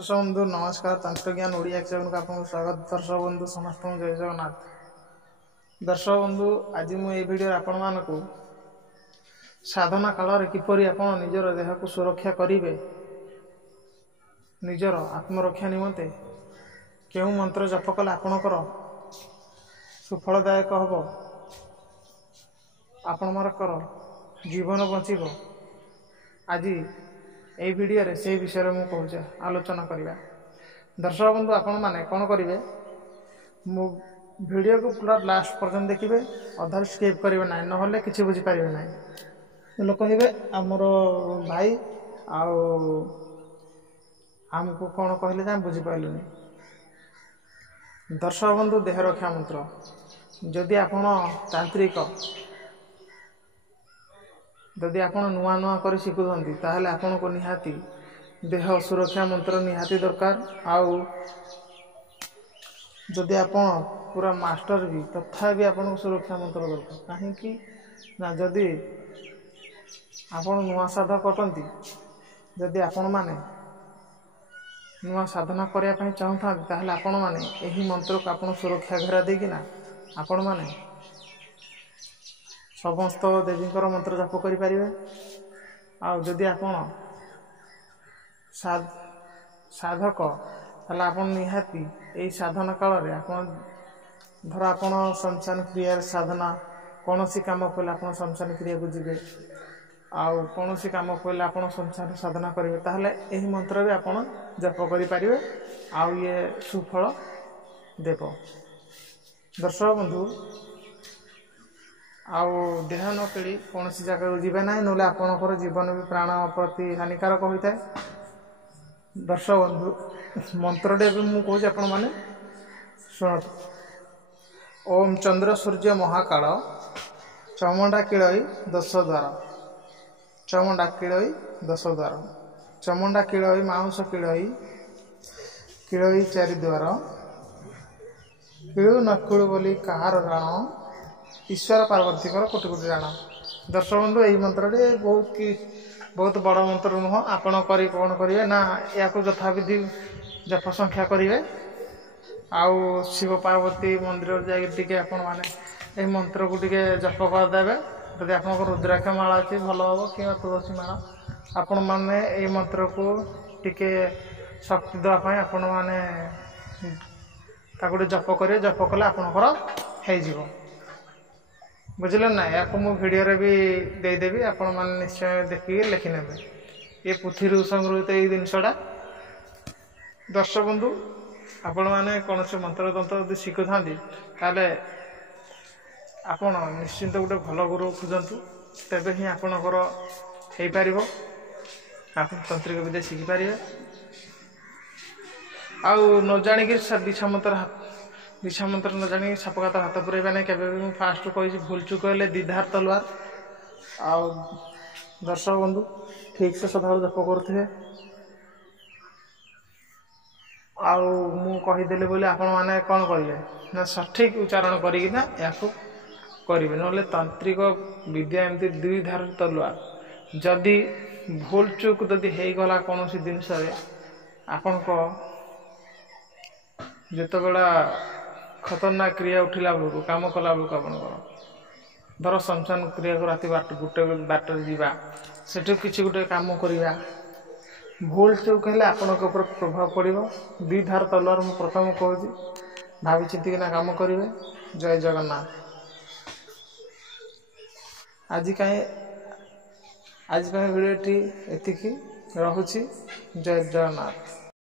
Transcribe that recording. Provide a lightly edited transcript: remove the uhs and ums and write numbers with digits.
दर्शक बंधु नमस्कार। तंत्र ज्ञान ओडिया चैनल को आपको स्वागत। दर्शक बंधु समस्त जय जगन्नाथ। दर्शक बंधु आज मुझे भिडियो आपण मानक साधना काल किपरि आप निजर देह को सुरक्षा करेंगे, निजर आत्मरक्षा निमंते केउ मंत्र जप कले आपणकर सुफलदायक हम, आपणकर जीवन बचिब। आज यही भिडियो रे से विषय में मुझे आलोचना करवा। दर्शक बंधु आपण मैंने कौन करेंगे, मो वीडियो को पूरा लास्ट पर्यटन देखिए, अधार स्किप करेंगे ना, ना कि बुझीपारे ना। लोक कहे आमर भाई आमको कौन कहले जे बुझीपारूनी। दर्शक बंधु देह रक्षा मंत्र जदि आपण तांत्रिक जदि आप नुआ नुआ कर शिखुंट ताहले आपन को निहाती देह सुरक्षा मंत्र निहाती दरकार। आउ जदि आप पूरा मास्टर भी तथा भी आपन सुरक्षा मंत्र दरकार। कहीं ना जदि आपन नुआ साधक कटंती, जदि आपण माने नुआ साधना करने चाहता ताहले आपण माने यही मंत्र को आपन सुरक्षा घेरा देकिना आपण माने समस्त देवींकर मंत्र जप करें। आदि आप साधक ताला आप निहाती यही साधना काल धर आप शमशान क्रिया साधना कौन सी कम पड़े आप शमशान क्रिया को जी आउ कौन सी कम पड़े आप शमशान साधना करेंगे, ताहले यही मंत्र भी आप जप करें। आउ ये सुफल देव। दर्शक बंधु आउ देह न केड़ी कौन सी जगह जीवे ना, ना आपणकर जीवन भी प्राण प्रति हानिकारक होता है। दर्शक बंधु मंत्रटे भी मुझे कहूँ आपण मैंने शुणु। ओम चंद्र सूर्य महाकाल चमुंडा किलई 10 द्वार, चमुंडा किलई 10 द्वार, चमुंडा किलई माउंस किलई किलई 4 द्वार, किलु नकुल बोली कहार राण ईश्वर पार्वती कोटि कोटि राण। दर्शक बंधु यही मंत्रटे बहुत बड़ मंत्र नुह। आपण करी कौन करेंगे ना या यथाविधि जप संख्या करेंगे। आउ शिव पार्वती मंदिर जाके आपण मैंने यही मंत्र को टिके जप करदे। जब आप रुद्राक्ष माला अच्छी भल हम कि तुलसी माला आपण मैंने यही मंत्र को टिके शक्ति देवाई आपण मैंने जप करेंगे। जप कले आपणकर हो बुझे ना। या मुझे भिडियो भी देदेवी, आपण मैंने निश्चय देखिए लिखिने। ये पुथी संगृहित यही जिनसटा। दर्शक बंधु आपण मैंने कौन से मंत्र तंत्र यदि शिखुता ताले आपण निश्चिंत गोटे भल गुरु खोजतु, तेबे ही आपणकर हो पार। आप तंत्रिक विद्या शिखिपारे। आउ न जाणिक दिशा मंत्र न जानी सापकात हाथ पुरेबा नहीं। केबे भी फास्ट कही भूल चुक हेले दीधार तलवार। आउ दर्शक बंधु ठीक से सदा जप करुथे। आउ मु कहीदेली बोली आपण मैंने कौन करेंगे ना सठिक उच्चारण करना या करेंगे। ना तांत्रिक विद्या एमती 2 धार तलवार जदि भूल चुक जदि होगला कौन सी जिनस आपण को जितेबला खतरनाक क्रिया उठिला बेलू कम कला बेलू आपंकर धर शमशान क्रिया को राति गोटे बाटर जावा से किसी गोटे कम करवा भूल चूक है आपण ऊपर प्रभाव पड़ो। 2 धार तलवार मु प्रथम कहूँ भावी चिंतिकिना कम करेंगे। जय जगन्नाथ। आज भिडियोटी एतिकी रहुछि। जय जगन्नाथ।